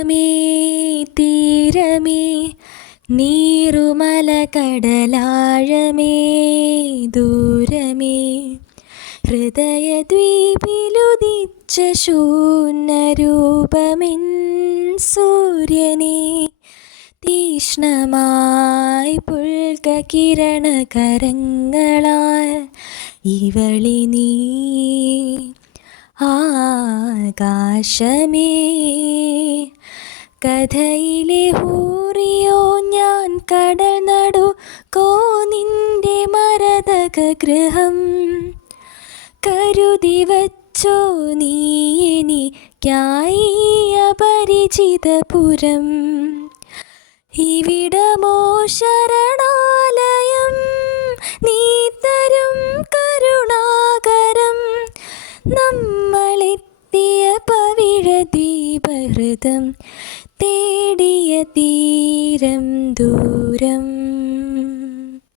തീരമേ തീരമേ നീറുമല കടലാഴമേ ദൂരമേ ഹൃദയദ്വീപിലുദിച്ച ശൂന്യരൂപമെൻ സൂര്യനേ തീഷ്ണമായി പുൽകകിരണകരങ്ങളാൽ ഇവളെ നീ ആകാശമേ കഥയിലെ ഹൂറിയോ ഞാൻ കടൽ നടു നിന്റെ മരതക ഗൃഹം കരുതി വച്ചോ നീ എനിക്കായി അപരിചിതപുരം ഇവിടമോ ശരണാലയം നീ തരും കരുണാകരം നമ്മളെത്തിയ പവിഴദ്വീപഹൃതം തേടിയ തീരം ദൂരം.